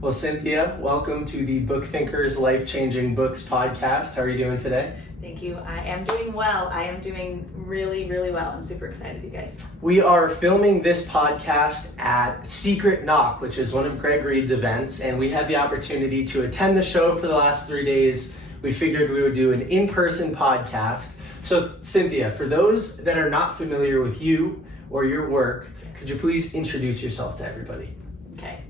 Well, Cynthia, welcome to the Bookthinkers Life-Changing Books podcast. How are you doing today? Thank you. I am doing well. I am doing really, really well. I'm super excited, you guys. We are filming this podcast at Secret Knock, which is one of Greg Reed's events, and we had the opportunity to attend the show for the last 3 days. We figured we would do an in-person podcast. So, Cynthia, for those that are not familiar with you or your work, could you please introduce yourself to everybody? Okay.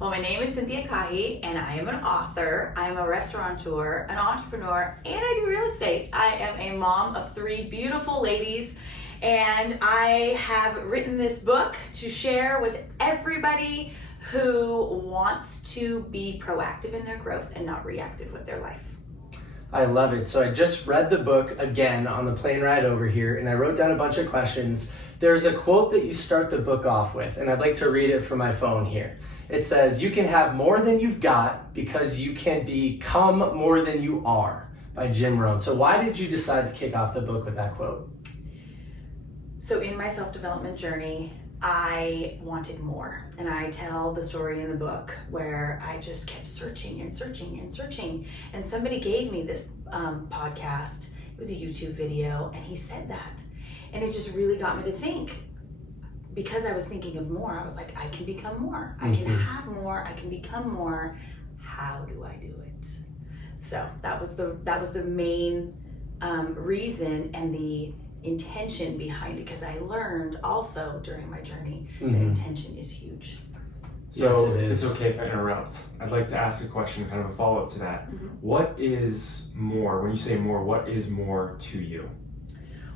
Well, my name is Cynthia Kahi, and I am an author. I am a restaurateur, an entrepreneur, and I do real estate. I am a mom of 3 beautiful ladies, and I have written this book to share with everybody who wants to be proactive in their growth and not reactive with their life. I love it. So I just read the book again on the plane ride over here, and I wrote down a bunch of questions. There's a quote that you start the book off with, and I'd like to read it from my phone here. It says, "You can have more than you've got because you can become more than you are," by Jim Rohn. So why did you decide to kick off the book with that quote? So in my self-development journey, I wanted more. And I tell the story in the book where I just kept searching and searching and searching. And somebody gave me this podcast. It was a YouTube video, and he said that. And it just really got me to think. Because I was thinking of more, I was like, I can become more. I can have more. I can become more. How do I do it? So that was the main reason and the intention behind it, because I learned also during my journey that intention is huge. So if it's okay if I interrupt, I'd like to ask a question, kind of a follow-up to that. What is more? When you say more, what is more to you?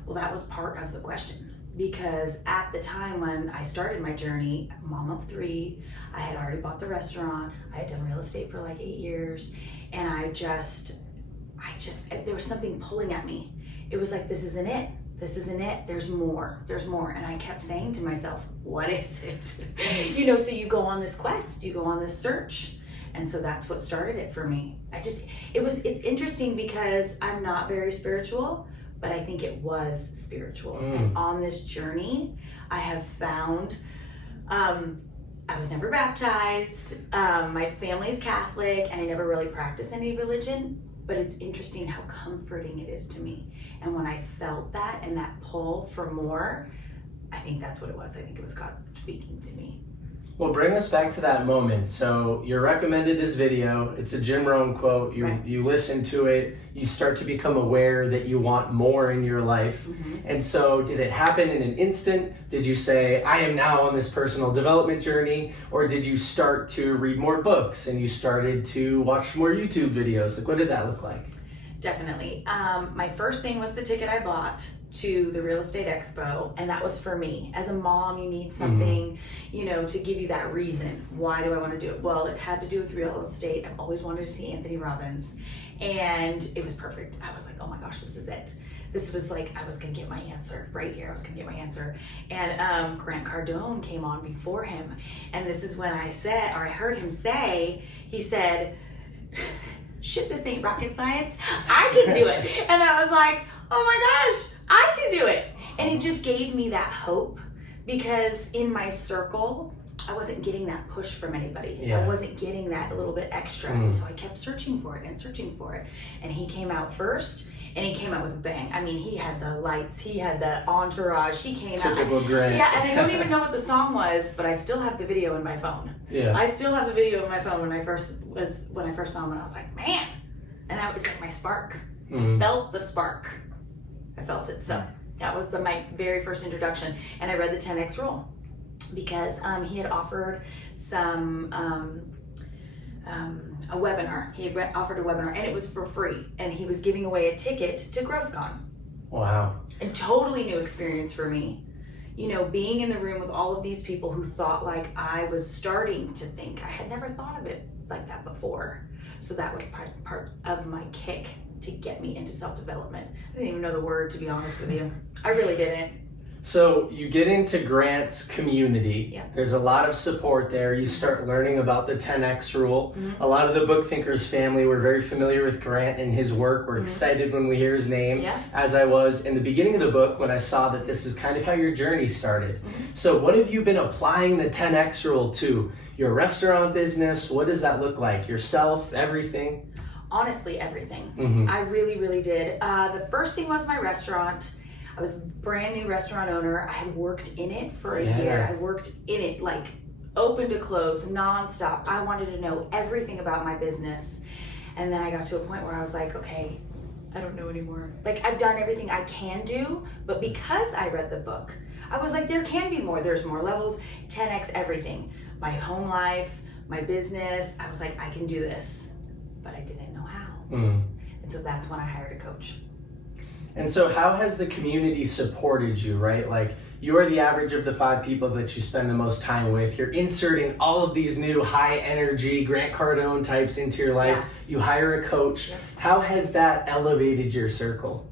Well, that was part of the question. Because at the time when I started my journey, mom of 3, I had already bought the restaurant, I had done real estate for like 8 years, and I just, there was something pulling at me. It was like, this isn't it, there's more. And I kept saying to myself, what is it? So you go on this quest, you go on this search. And so that's what started it for me. It's interesting because I'm not very spiritual, but I think it was spiritual. And on this journey, I have found, I was never baptized, my family's Catholic, and I never really practiced any religion, but it's interesting how comforting it is to me. And when I felt that and that pull for more, I think that's what it was. I think it was God speaking to me. Well, bring us back to that moment. So you're recommended this video. It's a Jim Rohn quote. You listen to it. You start to become aware that you want more in your life. And so did it happen in an instant? Did you say, I am now on this personal development journey? Or did you start to read more books and you started to watch more YouTube videos? Like, what did that look like? Definitely. My first thing was the ticket I bought to the real estate expo, and that was for me. As a mom, you need something, to give you that reason. Why do I want to do it? Well, it had to do with real estate. I've always wanted to see Anthony Robbins, and it was perfect. I was like, oh my gosh, this is it. This was like, I was going to get my answer right here. I was going to get my answer. And Grant Cardone came on before him, and this is when I heard him say, he said, shit, this ain't rocket science. I can do it. And I was like, oh my gosh, I can do it. And it just gave me that hope, because in my circle, I wasn't getting that push from anybody. I wasn't getting that little bit extra. And so I kept searching for it and searching for it. And he came out first, and he came out with a bang. I mean, he had the lights, he had the entourage, he came out. Typical Grant. Yeah, and I don't even know what the song was, but I still have the video in my phone. Yeah. I still have the video in my phone when I first saw him, and I was like, man. And that was like my spark. Felt the spark. I felt it. So that was my very first introduction. And I read the 10X rule because he had offered a webinar. He had offered a webinar, and it was for free. And he was giving away a ticket to GrowthCon. Wow. A totally new experience for me. Being in the room with all of these people who thought like I was starting to think. I had never thought of it like that before. So that was part of my kick to get me into self-development. I didn't even know the word, to be honest with you. I really didn't. So you get into Grant's community. Yeah. There's a lot of support there. You start learning about the 10X rule. A lot of the Bookthinkers family were very familiar with Grant and his work. We're excited when we hear his name, as I was in the beginning of the book when I saw that this is kind of how your journey started. So what have you been applying the 10X rule to? your restaurant business? What does that look like? Yourself, everything? Honestly, everything. Mm-hmm. I really, really did. The first thing was my restaurant. I was a brand new restaurant owner. I had worked in it for a year. I worked in it like open to close, nonstop. I wanted to know everything about my business. And then I got to a point where I was like, okay, I don't know anymore. Like, I've done everything I can do, but because I read the book, I was like, there can be more. There's more levels, 10x everything. My home life, my business. I was like, I can do this, but I didn't know how. And so that's when I hired a coach. And so how has the community supported you, right? Like, you're the average of the 5 people that you spend the most time with. You're inserting all of these new high energy Grant Cardone types into your life. Yeah. You hire a coach. Yep. How has that elevated your circle?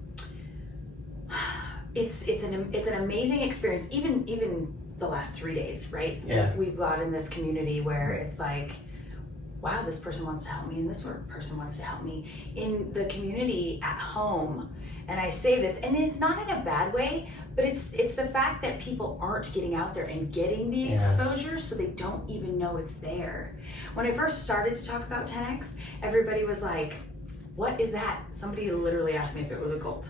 It's an amazing experience. Even the last 3 days, right? Yeah. We've got in this community where it's like, wow, this person wants to help me and this person wants to help me. In the community at home, and I say this, and it's not in a bad way, but it's the fact that people aren't getting out there and getting the exposure, so they don't even know it's there. When I first started to talk about 10X, everybody was like, what is that? Somebody literally asked me if it was a cult.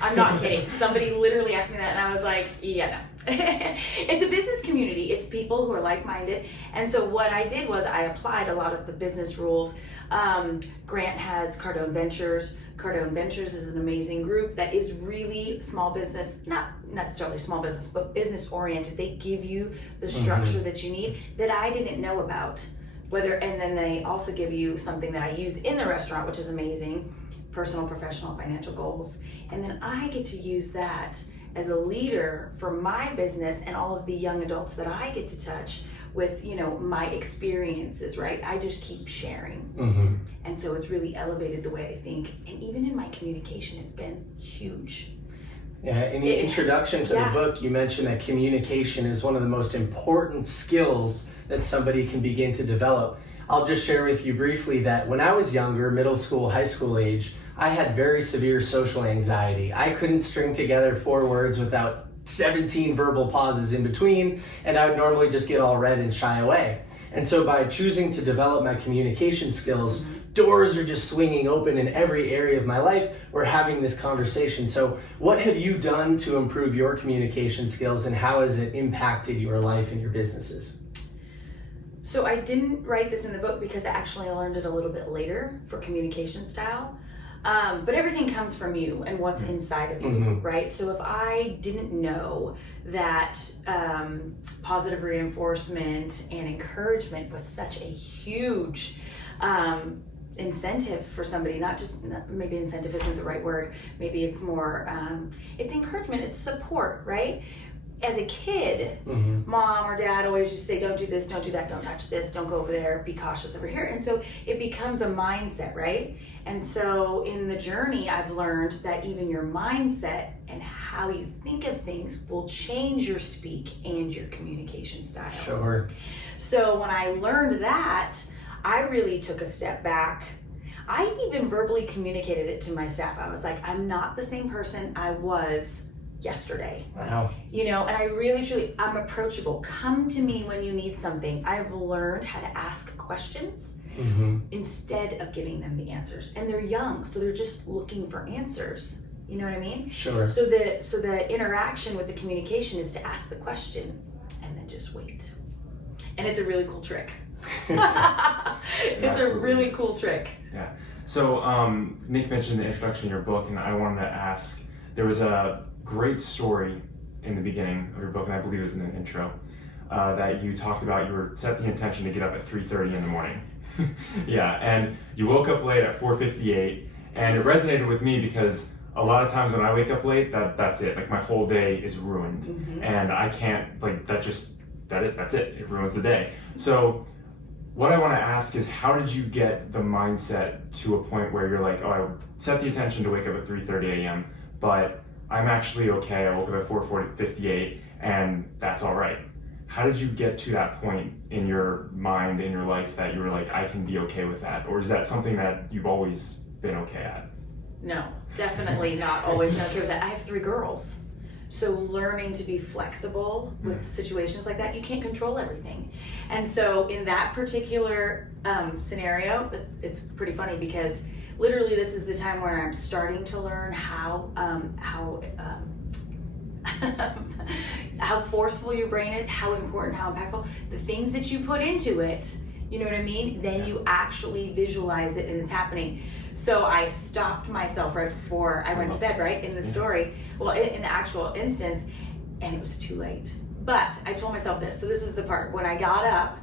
I'm not kidding. Somebody literally asked me that, and I was like, yeah, no. It's a business community. It's people who are like-minded. And so what I did was I applied a lot of the business rules. Grant has Cardone Ventures. Cardone Ventures is an amazing group that is really small business, not necessarily small business, but business oriented. They give you the structure that you need that I didn't know about. And then they also give you something that I use in the restaurant, which is amazing, personal, professional, financial goals. And then I get to use that as a leader for my business and all of the young adults that I get to touch with, my experiences, right? I just keep sharing. And so it's really elevated the way I think. And even in my communication, it's been huge. Yeah, in the introduction to the book, you mentioned that communication is one of the most important skills that somebody can begin to develop. I'll just share with you briefly that when I was younger, middle school, high school age, I had very severe social anxiety. I couldn't string together 4 words without 17 verbal pauses in between, and I would normally just get all red and shy away. And so by choosing to develop my communication skills, doors are just swinging open in every area of my life. We're having this conversation. So what have you done to improve your communication skills, and how has it impacted your life and your businesses? So I didn't write this in the book because I actually learned it a little bit later for communication style. But everything comes from you and what's inside of you, right? So if I didn't know that positive reinforcement and encouragement was such a huge incentive for somebody, maybe incentive isn't the right word, maybe it's more, it's encouragement, it's support, right? As a kid, mom or dad always just say, don't do this, don't do that, don't touch this, don't go over there, be cautious over here. And so it becomes a mindset, right? And so in the journey, I've learned that even your mindset and how you think of things will change your speak and your communication style. Sure. So when I learned that, I really took a step back. I even verbally communicated it to my staff. I was like, I'm not the same person I was yesterday. Wow. And I really, truly, I'm approachable. Come to me when you need something. I've learned how to ask questions instead of giving them the answers. And they're young, so they're just looking for answers. You know what I mean? Sure. So the interaction with the communication is to ask the question and then just wait. And it's a really cool trick. It's a really cool trick. Yeah. So Nick mentioned the introduction of your book, and I wanted to ask, there was a great story in the beginning of your book, and I believe it was in the intro, that you talked about. You set the intention to get up at 3:30 in the morning. Yeah, and you woke up late at 4:58, and it resonated with me because a lot of times when I wake up late, that's it. Like, my whole day is ruined, and I can't, that's it. It ruins the day. So what I want to ask is, how did you get the mindset to a point where you're like, oh, I set the intention to wake up at 3:30 a.m., but I'm actually okay. I woke up at 4:58, and that's all right. How did you get to that point in your mind, in your life, that you were like, I can be okay with that? Or is that something that you've always been okay at? No, definitely not always been okay with that. I have 3 girls. So learning to be flexible with situations like that, you can't control everything. And so in that particular scenario, it's pretty funny because literally this is the time where I'm starting to learn how forceful your brain is, how important, how impactful. The things that you put into it, you know what I mean? Then you actually visualize it and it's happening. So I stopped myself right before I went to bed, right? In the story, well, in the actual instance, and it was too late. But I told myself this, so this is the part. When I got up,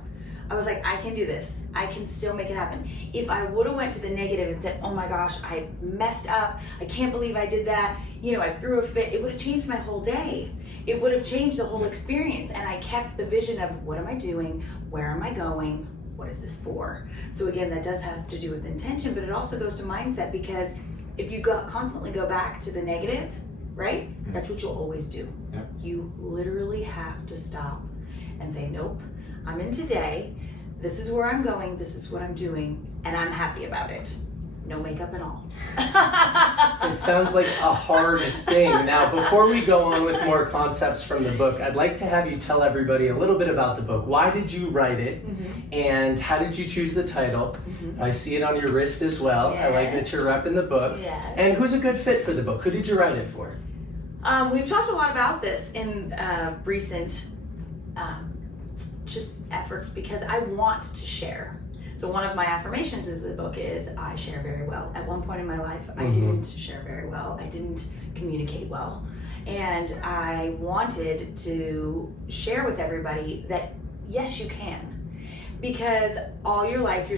I was like, I can do this. I can still make it happen. If I would have went to the negative and said, oh my gosh, I messed up. I can't believe I did that. You know, I threw a fit. It would have changed my whole day. It would have changed the whole experience. And I kept the vision of what am I doing? Where am I going? What is this for? So again, that does have to do with intention, but it also goes to mindset, because if you constantly go back to the negative, right? That's what you'll always do. Yep. You literally have to stop and say, nope, I'm in today. This is where I'm going. This is what I'm doing. And I'm happy about it. No makeup at all. It sounds like a hard thing. Now, before we go on with more concepts from the book, I'd like to have you tell everybody a little bit about the book. Why did you write it? And how did you choose the title? I see it on your wrist as well. Yes. I like that you're repping the book. Yes. And who's a good fit for the book? Who did you write it for? We've talked a lot about this in recent just efforts, because I want to share. So one of my affirmations in the book is I share very well. At one point in my life, I didn't share very well. I didn't communicate well. And I wanted to share with everybody that yes, you can. Because all your life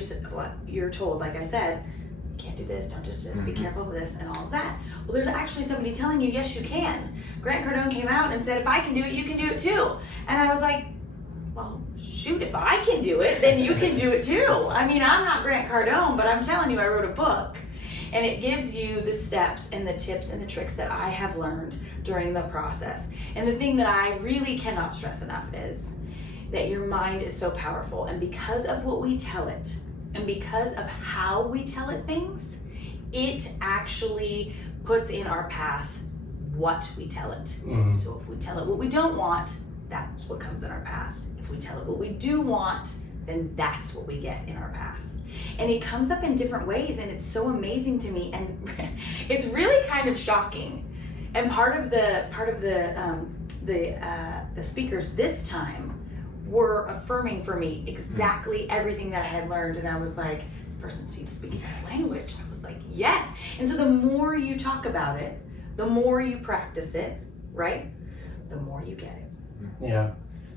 you're told, like I said, you can't do this, don't do this, be careful of this, and all of that. Well, there's actually somebody telling you, yes, you can. Grant Cardone came out and said, if I can do it, you can do it too. And I was like, well, shoot, if I can do it, then you can do it too. I mean, I'm not Grant Cardone, but I'm telling you, I wrote a book. And it gives you the steps and the tips and the tricks that I have learned during the process. And the thing that I really cannot stress enough is that your mind is so powerful. And because of what we tell it, and because of how we tell it things, it actually puts in our path what we tell it. So if we tell it what we don't want, that's what comes in our path. If we tell it what we do want, then that's what we get in our path. And it comes up in different ways, and it's so amazing to me, and it's really kind of shocking. And part of the speakers this time were affirming for me exactly everything that I had learned, and I was like, this person's speaking my language. I was like, yes. And so the more you talk about it, the more you practice it, right? The more you get it. Yeah.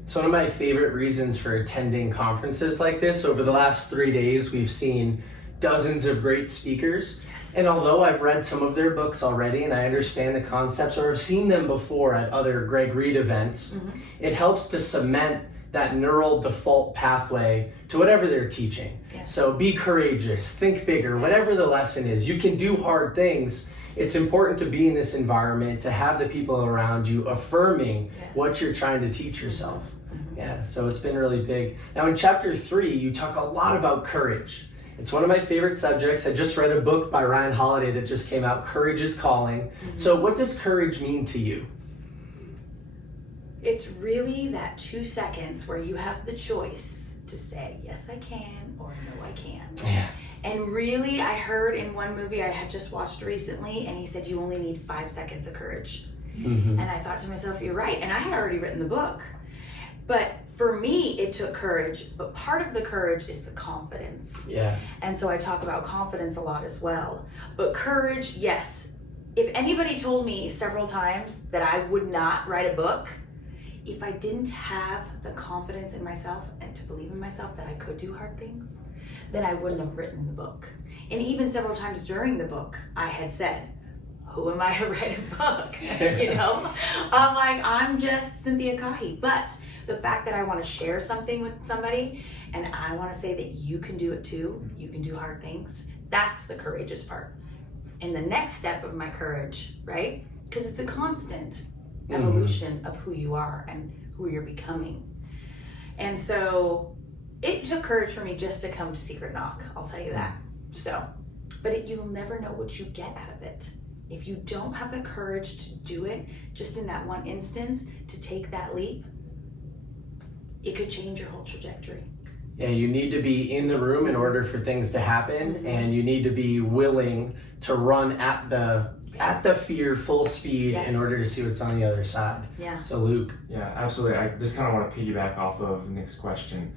It's one of my favorite reasons for attending conferences like this. Over the last 3 days, we've seen dozens of great speakers. Yes. And although I've read some of their books already and I understand the concepts or have seen them before at other Greg Reed events, it helps to cement that neural default pathway to whatever they're teaching. Yeah. So be courageous, think bigger, whatever the lesson is. You can do hard things. It's important to be in this environment, to have the people around you affirming what you're trying to teach yourself. Yeah, so it's been really big. Now in chapter 3, you talk a lot about courage. It's one of my favorite subjects. I just read a book by Ryan Holiday that just came out, Courage is Calling. So what does courage mean to you? It's really that 2 seconds where you have the choice to say, yes, I can, or no, I can't. Yeah. And really, I heard in one movie I had just watched recently, and he said you only need 5 seconds of courage. And I thought to myself, you're right. And I had already written the book. But for me, it took courage. But part of the courage is the confidence. Yeah. And so I talk about confidence a lot as well. But courage, yes. If anybody told me several times that I would not write a book, if I didn't have the confidence in myself and to believe in myself that I could do hard things, then I wouldn't have written the book. And even several times during the book, I had said, who am I to write a book? You know, I'm like, I'm just Cynthia Kahi. But the fact that I want to share something with somebody and I want to say that you can do it too, you can do hard things, that's the courageous part. And the next step of my courage, right? Because it's a constant evolution of who you are and who you're becoming. And so it took courage for me just to come to Secret Knock, I'll tell you that. So, but you'll never know what you get out of it if you don't have the courage to do it, just in that one instance, to take that leap, it could change your whole trajectory. Yeah, you need to be in the room in order for things to happen, and you need to be willing to run at the fear full speed in order to see what's on the other side. Yeah. So Luke. Yeah, absolutely. I just kind of want to piggyback off of Nick's question.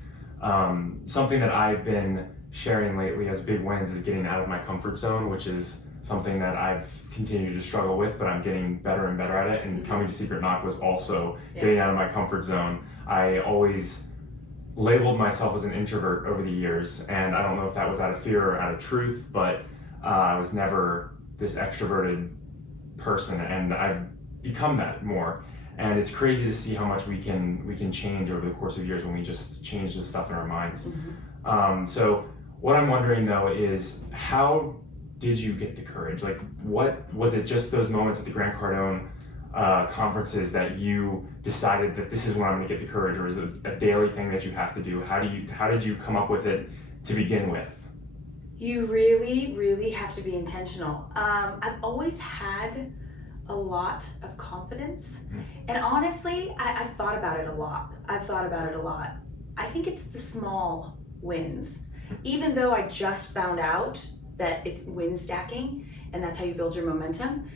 Something that I've been sharing lately as big wins is getting out of my comfort zone, which is something that I've continued to struggle with, but I'm getting better and better at it. And coming to Secret Knock was also getting out of my comfort zone. I always labeled myself as an introvert over the years, and I don't know if that was out of fear or out of truth, but I was never this extroverted person, and I've become that more. And it's crazy to see how much we can change over the course of years when we just change the stuff in our minds. So what I'm wondering though is, how did you get the courage? Like, what was it? Just those moments at the Grant Cardone conferences that you decided that this is when I'm going to get the courage, or is it a daily thing that you have to do? How did you come up with it to begin with? You really, really have to be intentional. I've always had a lot of confidence, and honestly, I've thought about it a lot. I think it's the small wins. Even though I just found out that it's win stacking, and that's how you build your momentum.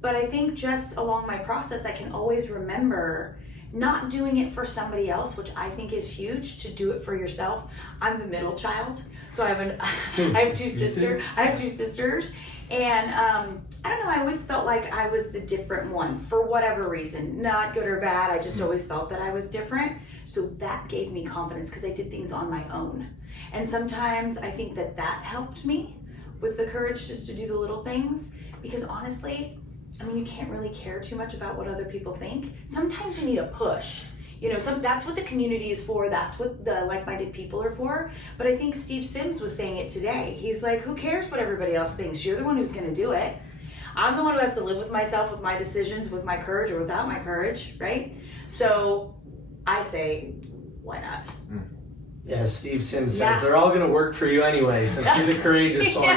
But I think just along my process, I can always remember not doing it for somebody else, which I think is huge, to do it for yourself. I'm the middle child, so I have two sisters, and I don't know, I always felt like I was the different one for whatever reason, not good or bad. I just always felt that I was different. So that gave me confidence because I did things on my own. And sometimes I think that helped me with the courage just to do the little things, because honestly, I mean, you can't really care too much about what other people think. Sometimes you need a push. That's what the community is for. That's what the like-minded people are for. But I think Steve Sims was saying it today. He's like, who cares what everybody else thinks? You're the one who's gonna do it. I'm the one who has to live with myself, with my decisions, with my courage or without my courage, right? So I say, why not? Yeah, Steve Sims says they're all going to work for you anyway, so be the courageous one.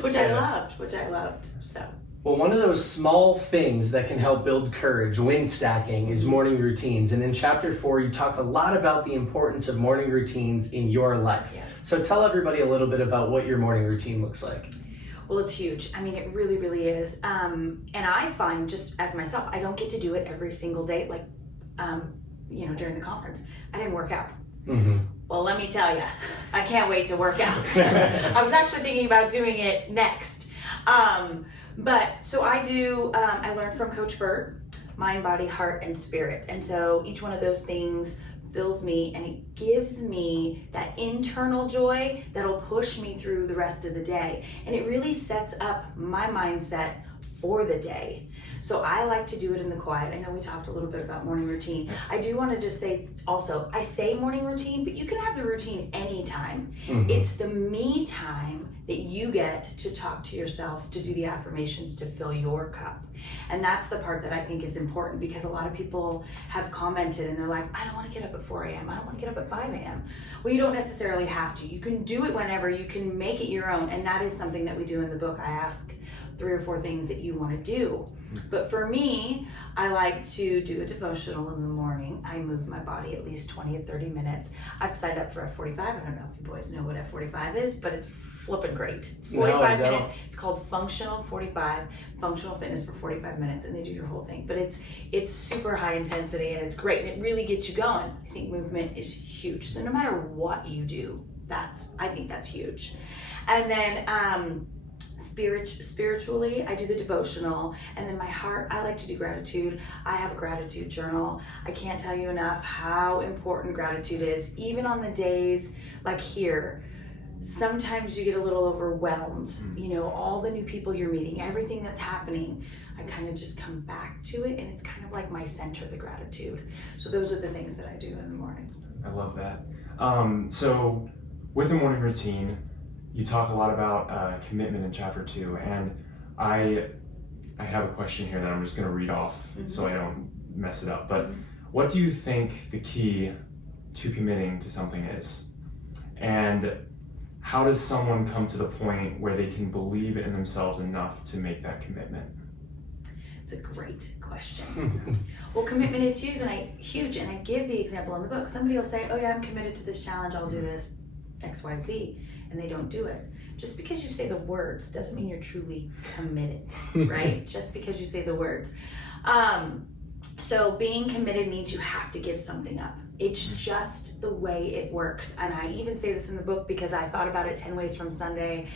Which I loved. So. Well, one of those small things that can help build courage, win stacking, is morning routines. And in chapter 4, you talk a lot about the importance of morning routines in your life. Yeah. So tell everybody a little bit about what your morning routine looks like. Well, it's huge. I mean, it really, really is. And I find, just as myself, I don't get to do it every single day. Like, during the conference, I didn't work out. Well, let me tell you, I can't wait to work out. I was actually thinking about doing it next. But so I do, I learned from Coach Burt, mind, body, heart, and spirit. And so each one of those things fills me, and it gives me that internal joy that'll push me through the rest of the day. And it really sets up my mindset for the day. So I like to do it in the quiet. I know we talked a little bit about morning routine. I do want to just say also, I say morning routine, but you can have the routine anytime. It's the me time that you get to talk to yourself, to do the affirmations, to fill your cup. And that's the part that I think is important, because a lot of people have commented and they're like, I don't want to get up at 4 a.m. I don't want to get up at 5 a.m. Well, you don't necessarily have to. You can do it whenever. You can make it your own. And that is something that we do in the book. I ask 3 or 4 things that you want to do. But for me, I like to do a devotional in the morning. I move my body at least 20 or 30 minutes. I've signed up for F45. I don't know if you boys know what F45 is, but it's flipping great. It's 45 minutes. It's called Functional 45, Functional Fitness for 45 minutes, and they do your whole thing. But it's super high intensity, and it's great, and it really gets you going. I think movement is huge. So no matter what you do, I think that's huge. And then spiritually, I do the devotional, and then my heart, I like to do gratitude. I have a gratitude journal. I can't tell you enough how important gratitude is, even on the days like here. Sometimes you get a little overwhelmed, all the new people you're meeting, everything that's happening. I kind of just come back to it, and it's kind of like my center, the gratitude. So those are the things that I do in the morning. I love that. So with the morning routine, you talk a lot about commitment in chapter 2, and I have a question here that I'm just going to read off so I don't mess it up. But what do you think the key to committing to something is? And how does someone come to the point where they can believe in themselves enough to make that commitment? It's a great question. Well, commitment is huge, and I give the example in the book. Somebody will say, oh yeah, I'm committed to this challenge, I'll do this X, Y, Z, and they don't do it. Just because you say the words doesn't mean you're truly committed, right? Just because you say the words. So being committed means you have to give something up. It's just the way it works. And I even say this in the book because I thought about it 10 ways from Sunday.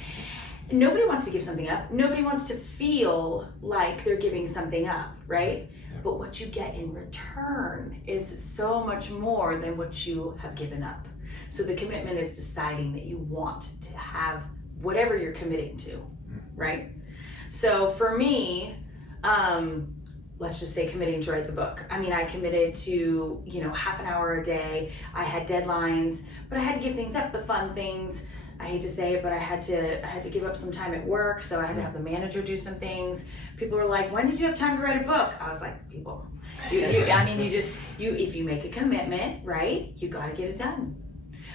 Nobody wants to give something up. Nobody wants to feel like they're giving something up, right? Yeah. But what you get in return is so much more than what you have given up. So the commitment is deciding that you want to have whatever you're committing to, right? So for me, let's just say committing to write the book. I mean, I committed to, half an hour a day. I had deadlines, but I had to give things up, the fun things. I hate to say it, but I had to give up some time at work, so I had to have the manager do some things. People were like, when did you have time to write a book? I was like, people, if you make a commitment, right, you got to get it done.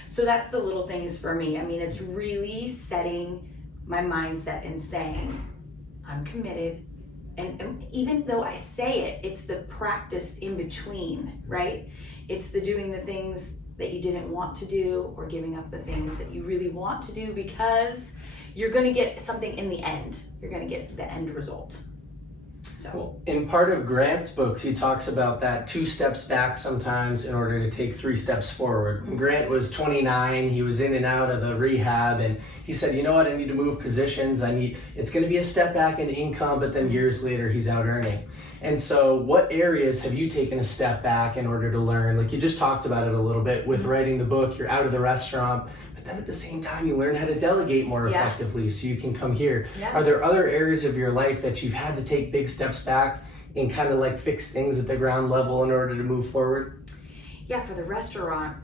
So that's the little things for me. I mean, it's really setting my mindset and saying, I'm committed. And even though I say it, it's the practice in between, right? It's the doing the things that you didn't want to do or giving up the things that you really want to do, because you're going to get something in the end. You're going to get the end result. So well, in part of Grant's books, he talks about that 2 steps back sometimes in order to take 3 steps forward. When Grant was 29, he was in and out of the rehab, and he said, you know what, I need to move positions. It's going to be a step back in income, but then years later he's out earning. And so what areas have you taken a step back in order to learn? Like you just talked about it a little bit with writing the book, you're out of the restaurant, but then at the same time you learn how to delegate more effectively so you can come here. Yeah. Are there other areas of your life that you've had to take big steps back and kind of like fix things at the ground level in order to move forward? Yeah, for the restaurant,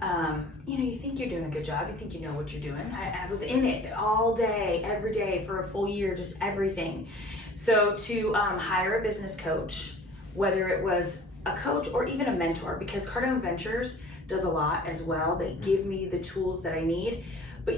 you think you're doing a good job. You think you know what you're doing. I was in it all day, every day for a full year, just everything. So to hire a business coach, whether it was a coach or even a mentor, because Cardone Ventures does a lot as well. They give me the tools that I need, but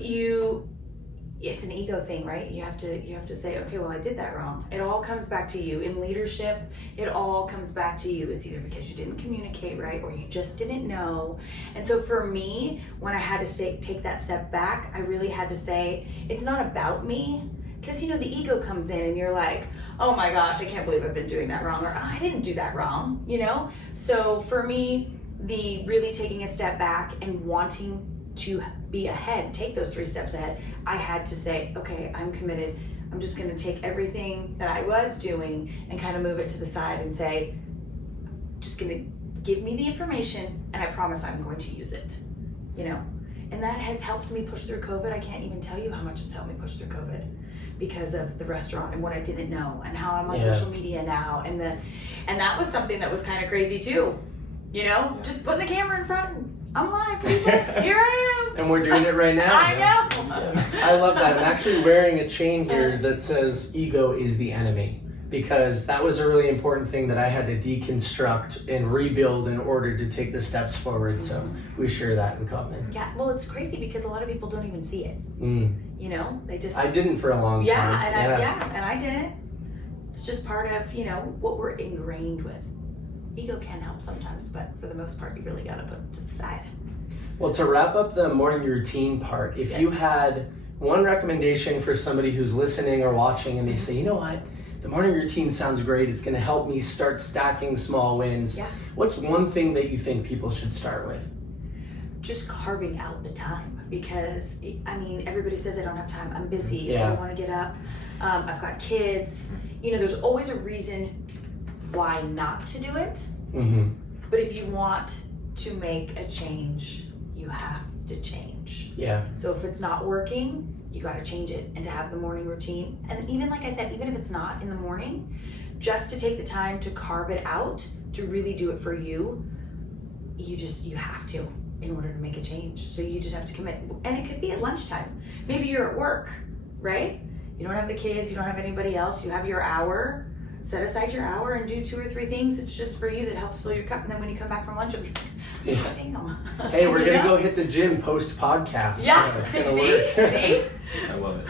it's an ego thing, right? You have to say, okay, well, I did that wrong. It all comes back to you. In leadership, it all comes back to you. It's either because you didn't communicate right or you just didn't know. And so for me, when I had to take that step back, I really had to say, it's not about me. Because, the ego comes in and you're like, oh my gosh, I can't believe I've been doing that wrong, or oh, I didn't do that wrong, So for me, the really taking a step back and wanting to be ahead, take those 3 steps ahead, I had to say, okay, I'm committed. I'm just going to take everything that I was doing and kind of move it to the side and say, just going to give me the information and I promise I'm going to use it, And that has helped me push through COVID. I can't even tell you how much it's helped me push through COVID because of the restaurant and what I didn't know and how I'm on social media now. And that was something that was kind of crazy too, just putting the camera in front and I'm live, people. Here I am. And we're doing it right now. I know. I love that. I'm actually wearing a chain here that says ego is the enemy, because that was a really important thing that I had to deconstruct and rebuild in order to take the steps forward. So we share that in common. Yeah, well, it's crazy because a lot of people don't even see it. They just. I didn't for a long time. And I didn't. It's just part of what we're ingrained with. Ego can help sometimes, but for the most part, you really got to put it to the side. Well, to wrap up the morning routine part, if you had one recommendation for somebody who's listening or watching and they say, you know what, the morning routine sounds great, it's going to help me start stacking small wins. Yeah. What's one thing that you think people should start with? Just carving out the time, because everybody says I don't have time, I'm busy, I want to get up, I've got kids, there's always a reason why not to do it. But if you want to make a change, you have to change. Yeah. So if it's not working, you got to change it, and to have the morning routine. And even like I said, even if it's not in the morning, just to take the time to carve it out, to really do it for you, you have to in order to make a change. So you just have to commit. And it could be at lunchtime. Maybe you're at work, right? You don't have the kids, you don't have anybody else, you have your hour. set aside your hour and do 2 or 3 things. It's just for you that helps fill your cup. And then when you come back from lunch, you'll be like, oh, damn. Hey, we're going to go hit the gym post-podcast. Yeah, So it's going to work. See? I love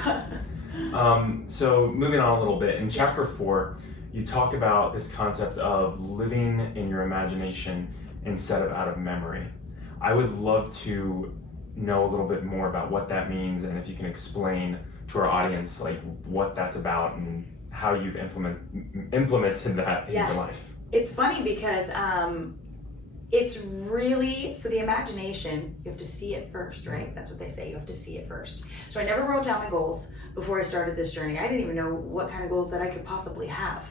it. So moving on a little bit, in chapter 4, you talk about this concept of living in your imagination instead of out of memory. I would love to know a little bit more about what that means, and if you can explain to our audience like what that's about and how you've implemented that in your life. It's funny because it's really, so the imagination, you have to see it first, right? That's what they say, you have to see it first. So I never wrote down my goals before I started this journey. I didn't even know what kind of goals that I could possibly have.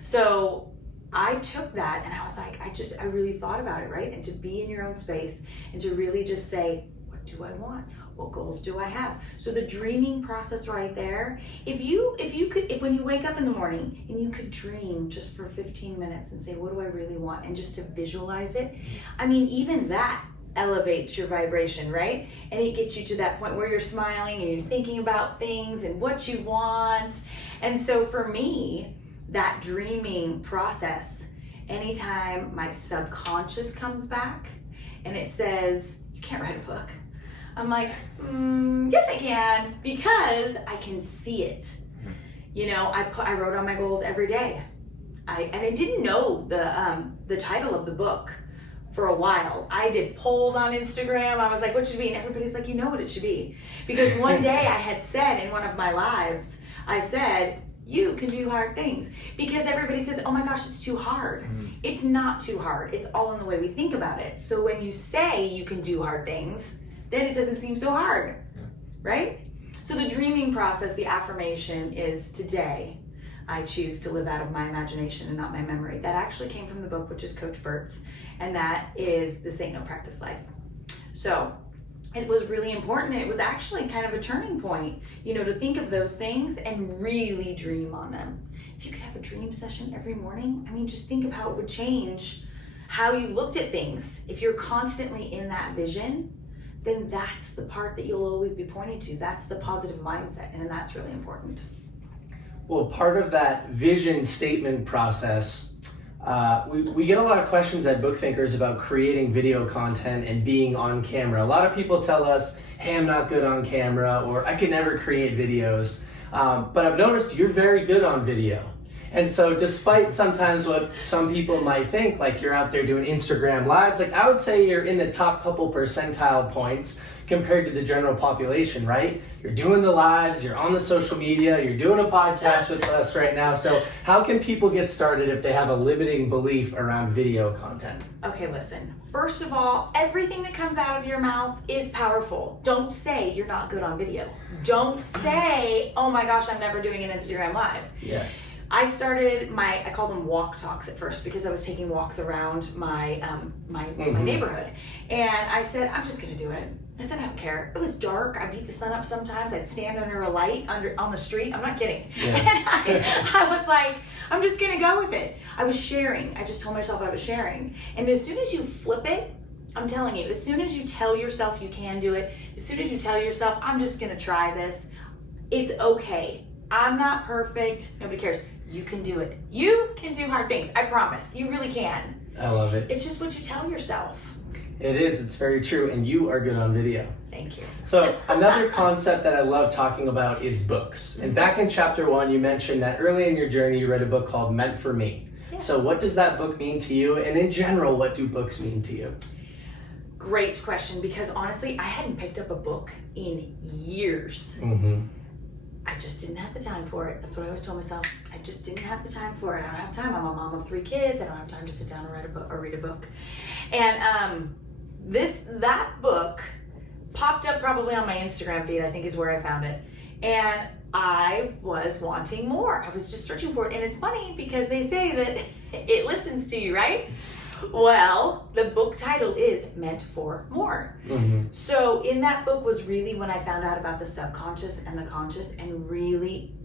So I took that and I was like, I really thought about it, right? And to be in your own space and to really just say, what do I want? What goals do I have? So the dreaming process right there, if when you wake up in the morning and you could dream just for 15 minutes and say, what do I really want? And just to visualize it, I mean, even that elevates your vibration, right? And it gets you to that point where you're smiling and you're thinking about things and what you want. And so for me, that dreaming process, anytime my subconscious comes back and it says, you can't write a book, I'm like, yes I can, because I can see it. You know, I wrote on my goals every day. And I didn't know the title of the book for a while. I did polls on Instagram. I was like, what should it be? And everybody's like, you know what it should be. Because one day I had said in one of my lives, I said, you can do hard things. Because everybody says, oh my gosh, it's too hard. It's not too hard. It's all in the way we think about it. So when you say you can do hard things, then it doesn't seem so hard, right? So the dreaming process, the affirmation is, today I choose to live out of my imagination and not my memory. That actually came from the book, which is Coach Bert's, and that is the Say No Practice Life. So it was really important. It was actually kind of a turning point, you know, to think of those things and really dream on them. If you could have a dream session every morning, I mean, just think of how it would change how you looked at things. If you're constantly in that vision, then that's the part that you'll always be pointing to. That's the positive mindset, and that's really important. Well, part of that vision statement process, we get a lot of questions at Bookthinkers about creating video content and being on camera. A lot of people tell us, hey, I'm not good on camera, or I can never create videos. But I've noticed you're very good on video. And so despite sometimes what some people might think, like you're out there doing Instagram lives, like I would say you're in the top couple percentile points compared to the general population, right? You're doing the lives, you're on the social media, you're doing a podcast with us right now. So how can people get started if they have a limiting belief around video content? Okay, listen. First of all, everything that comes out of your mouth is powerful. Don't say you're not good on video. Don't say, oh my gosh, I'm never doing an Instagram live. Yes. I started I called them walk talks at first because I was taking walks around my neighborhood. And I said, I'm just gonna do it. I said, I don't care. It was dark. I beat the sun up sometimes. I'd stand under a light on the street. I'm not kidding. Yeah. And I was like, I'm just gonna go with it. I was sharing. I just told myself I was sharing. And as soon as you flip it, I'm telling you, as soon as you tell yourself you can do it, as soon as you tell yourself, I'm just gonna try this, it's okay. I'm not perfect. Nobody cares. You can do it. You can do hard things. I promise. You really can. I love it. It's just what you tell yourself. It is. It's very true. And you are good on video. Thank you. So another concept that I love talking about is books. And back in chapter 1, you mentioned that early in your journey, you read a book called Meant for Me. Yes. So what does that book mean to you? And in general, what do books mean to you? Great question, because honestly, I hadn't picked up a book in years. I just didn't have the time for it. That's what I always told myself. I just didn't have the time for it. I don't have time. I'm a mom of 3 kids. I don't have time to sit down and read a book. And that book popped up probably on my Instagram feed, I think is where I found it. And I was wanting more. I was just searching for it. And it's funny because they say that it listens to you, right? Well, the book title is Meant for More. So in that book was really when I found out about the subconscious and the conscious, and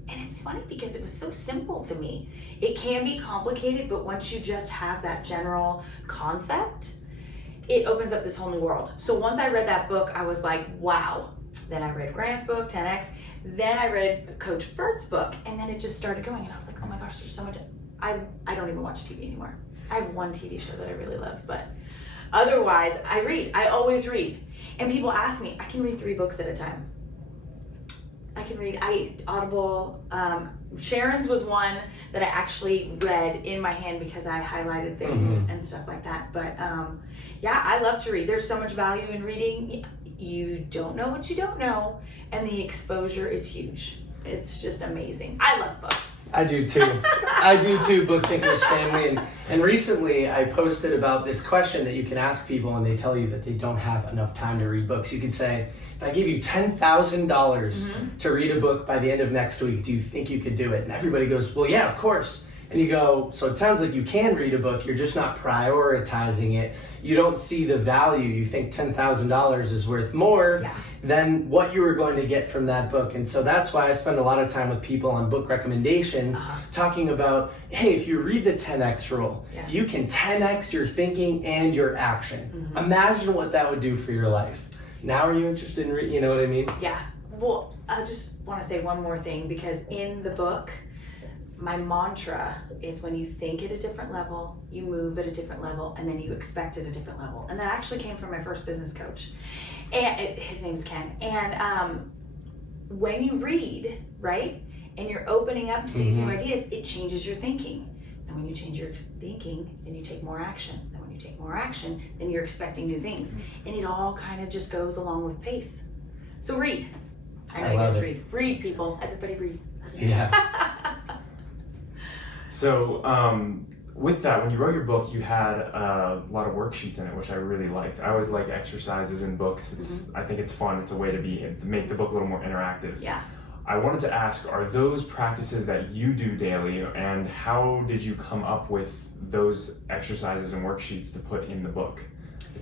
it's funny because it was so simple to me. It can be complicated, but once you just have that general concept, it opens up this whole new world. So once I read that book, I was like, wow. Then I read Grant's book, 10X. Then I read Coach Bert's book, and then it just started going, and I was like, oh my gosh, there's so much I don't even watch TV anymore. I have one TV show that I really love, but otherwise I read. I always read. And people ask me, I can read 3 books at a time. I Audible. Sharon's was one that I actually read in my hand because I highlighted things and stuff like that. But yeah, I love to read. There's so much value in reading. You don't know what you don't know, and the exposure is huge. It's just amazing. I love books. I do too. I do too, Bookthinkers family. And recently I posted about this question that you can ask people and they tell you that they don't have enough time to read books. You could say, if I give you $10,000 to read a book by the end of next week, do you think you could do it? And everybody goes, well, yeah, of course. And you go, so it sounds like you can read a book, you're just not prioritizing it. You don't see the value. You think $10,000 is worth more than what you were going to get from that book. And so that's why I spend a lot of time with people on book recommendations, talking about, hey, if you read the 10X rule, you can 10X your thinking and your action. Imagine what that would do for your life. Now are you interested in reading? You know what I mean? Yeah. Well, I just want to say one more thing, because in the book, my mantra is when you think at a different level, you move at a different level, and then you expect at a different level. And that actually came from my first business coach. And his name's Ken. And when you read, right, and you're opening up to these new ideas, it changes your thinking. And when you change your thinking, then you take more action. And when you take more action, then you're expecting new things. And it all kind of just goes along with pace. So read. I know you guys read. Read, people. Everybody read. Yeah. So with that, when you wrote your book, you had a lot of worksheets in it, which I really liked. I always like exercises in books. I think it's fun. It's a way to make the book a little more interactive. Yeah. I wanted to ask, are those practices that you do daily, and how did you come up with those exercises and worksheets to put in the book?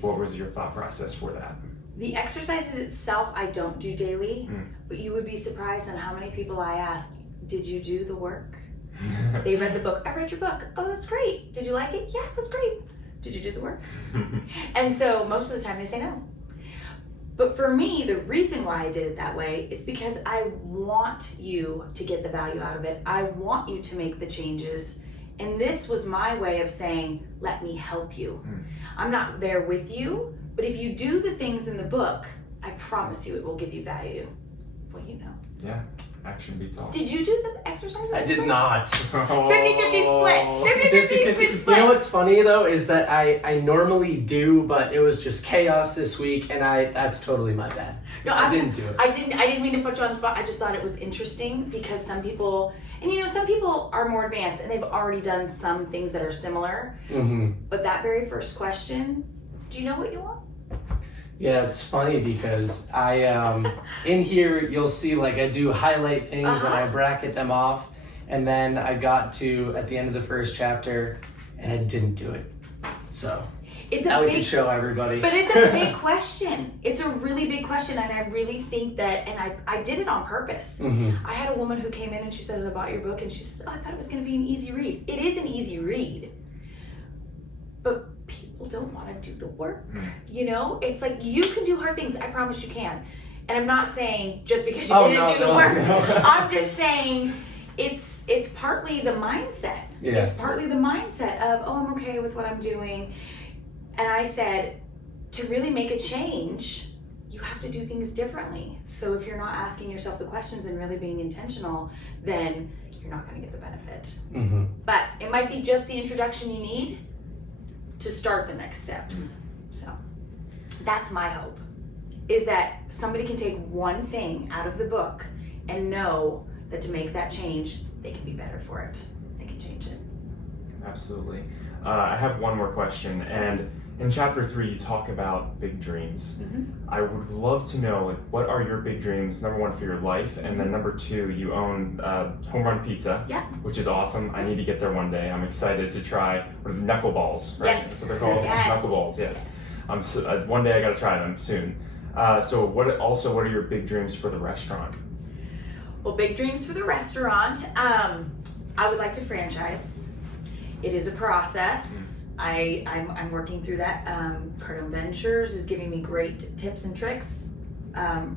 What was your thought process for that? The exercises itself, I don't do daily, but you would be surprised on how many people I ask, did you do the work? They read the book. I read your book. Oh, that's great. Did you like it? Yeah, it was great. Did you do the work? And so most of the time they say no. But for me, the reason why I did it that way is because I want you to get the value out of it. I want you to make the changes. And this was my way of saying, let me help you. I'm not there with you, but if you do the things in the book, I promise you it will give you value. Well, you know. Yeah. Action beats all. Did you do the exercises? I did not. 50-50 split. 50-50 split. You know what's funny though is that I normally do, but it was just chaos this week, and that's totally my bad. No, I didn't do it. I didn't mean to put you on the spot. I just thought it was interesting because some people, and you know, some people are more advanced and they've already done some things that are similar. But that very first question, do you know what you want? Yeah, it's funny because I, in here, you'll see like I do highlight things and I bracket them off. And then I got to, at the end of the first chapter, and I didn't do it. So now we can show everybody. But it's a big question. It's a really big question. And I really think that, and I did it on purpose. I had a woman who came in and she said, I bought your book. And she says, oh, I thought it was going to be an easy read. It is an easy read. But people don't want to do the work, you know? It's like, you can do hard things. I promise you can. And I'm not saying just because you didn't do the work. I'm just saying it's partly the mindset. It's partly the mindset of, oh, I'm okay with what I'm doing. And I said, to really make a change, you have to do things differently. So if you're not asking yourself the questions and really being intentional, then you're not going to get the benefit. But it might be just the introduction you need to start the next steps. So that's my hope, is that somebody can take one thing out of the book and know that to make that change, they can be better for it. They can change it. Absolutely. I have one more question. And in chapter 3, you talk about big dreams. I would love to know, like, what are your big dreams? Number 1, for your life, and then number 2, you own Home Run Pizza, which is awesome. I need to get there one day. I'm excited to try knuckleballs, right? That's what they're called. Knuckleballs. Yes. One day I got to try them soon. So what are your big dreams for the restaurant? Well, big dreams for the restaurant. I would like to franchise. It is a process. I'm working through that. Cardone Ventures is giving me great tips and tricks,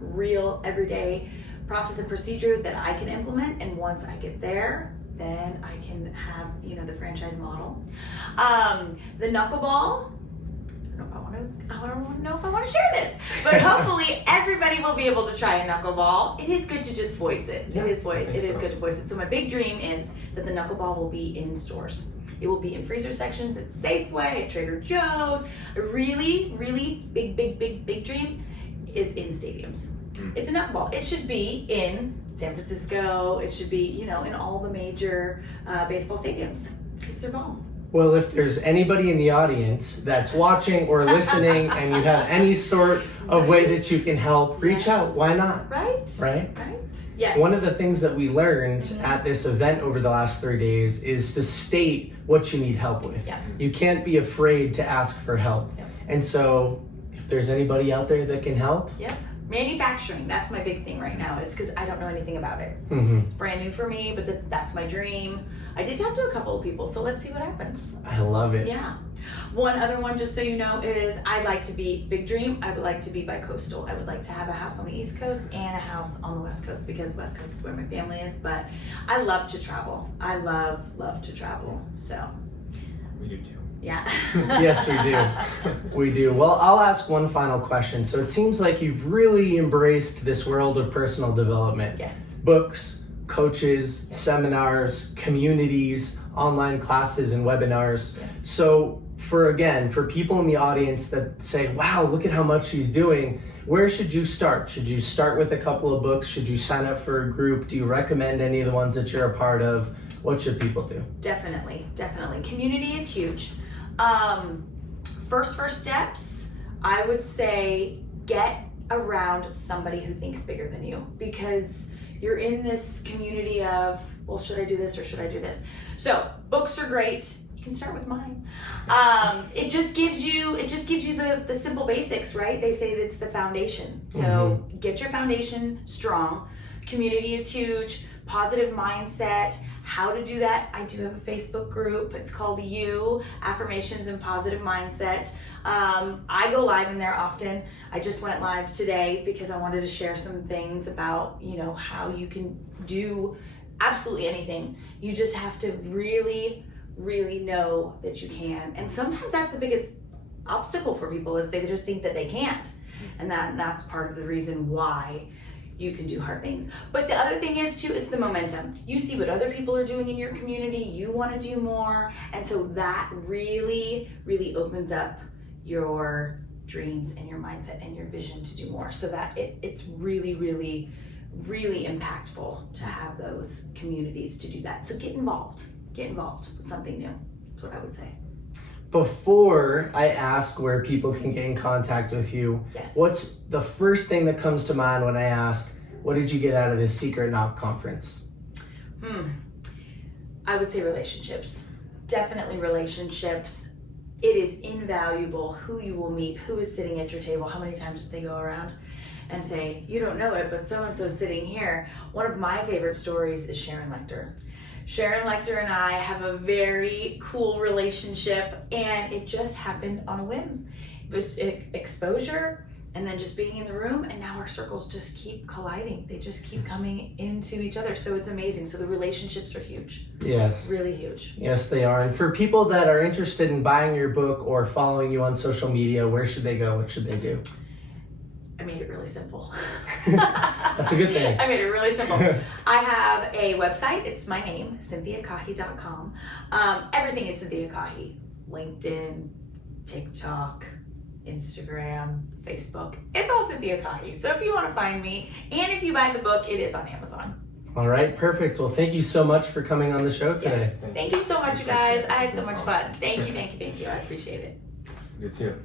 real everyday process and procedure that I can implement. And once I get there, then I can have, you know, the franchise model. The knuckleball, I don't know if I want to share this, but hopefully everybody will be able to try a knuckleball. It is good to just voice it. Yeah, It is good to voice it. So my big dream is that the knuckleball will be in stores. It will be in freezer sections at Safeway, at Trader Joe's. A really, really big dream is in stadiums. It's a knuckleball. It should be in San Francisco. It should be, you know, in all the major baseball stadiums because they're bomb. Well, if there's anybody in the audience that's watching or listening and you have any sort of way that you can help, reach out. Why not? Right? Right? Yes. One of the things that we learned at this event over the last 3 days is to state what you need help with. Yeah. You can't be afraid to ask for help. Yep. And so if there's anybody out there that can help. Yep. Manufacturing, that's my big thing right now, is because I don't know anything about it. It's brand new for me, but that's my dream. I did talk to a couple of people, so let's see what happens. I love it. Yeah. One other one, just so you know, is I'd like to be, big dream, I would like to be bi-coastal. I would like to have a house on the East Coast and a house on the West Coast, because West Coast is where my family is, but I love to travel. I love to travel, so. We do too. Yeah. Yes, we do. We do. Well, I'll ask one final question. So it seems like you've really embraced this world of personal development. Yes. Books, coaches, seminars, communities, online classes, and webinars. Yeah. So for people in the audience that say, wow, look at how much she's doing, where should you start? Should you start with a couple of books? Should you sign up for a group? Do you recommend any of the ones that you're a part of? What should people do? Definitely. Community is huge. First steps, I would say get around somebody who thinks bigger than you, because you're in this community of, well, should I do this or should I do this? So books are great. You can start with mine. It just gives you the simple basics, right? They say that it's the foundation. So get your foundation strong. Community is huge. Positive mindset. How to do that? I do have a Facebook group. It's called You, Affirmations and Positive Mindset. I go live in there often. I just went live today because I wanted to share some things about, you know, how you can do absolutely anything. You just have to really know that you can. And sometimes that's the biggest obstacle for people, is they just think that they can't. And that's part of the reason why you can do hard things. But the other thing is too, it's the momentum. You see what other people are doing in your community, you want to do more. And so that really opens up your dreams and your mindset and your vision to do more, so that it's really impactful to have those communities to do that. So get involved with something new. That's what I would say. Before I ask where people can get in contact with you, Yes. What's the first thing that comes to mind when I ask, what did you get out of this Secret Knock conference? I would say relationships. Definitely relationships. It is invaluable who you will meet, who is sitting at your table, how many times did they go around and say, you don't know it, but so-and-so's sitting here. One of my favorite stories is Sharon Lecter. Sharon Lecter and I have a very cool relationship, and it just happened on a whim. It was exposure, and then just being in the room, and now our circles just keep colliding. They just keep coming into each other, so it's amazing. So the relationships are huge. Yes. Really huge. Yes, they are. And for people that are interested in buying your book or following you on social media, where should they go? What should they do? I made it really simple. That's a good thing. I made it really simple. I have a website. It's my name, CynthiaKahi.com. Everything is Cynthia Kahi. LinkedIn, TikTok, Instagram, Facebook. It's all Cynthia Kahi. So if you want to find me, and if you buy the book, it is on Amazon. All right, perfect. Well, thank you so much for coming on the show today. Yes. Thank you so much, you guys. I had so much fun. Thank you. I appreciate it. You too.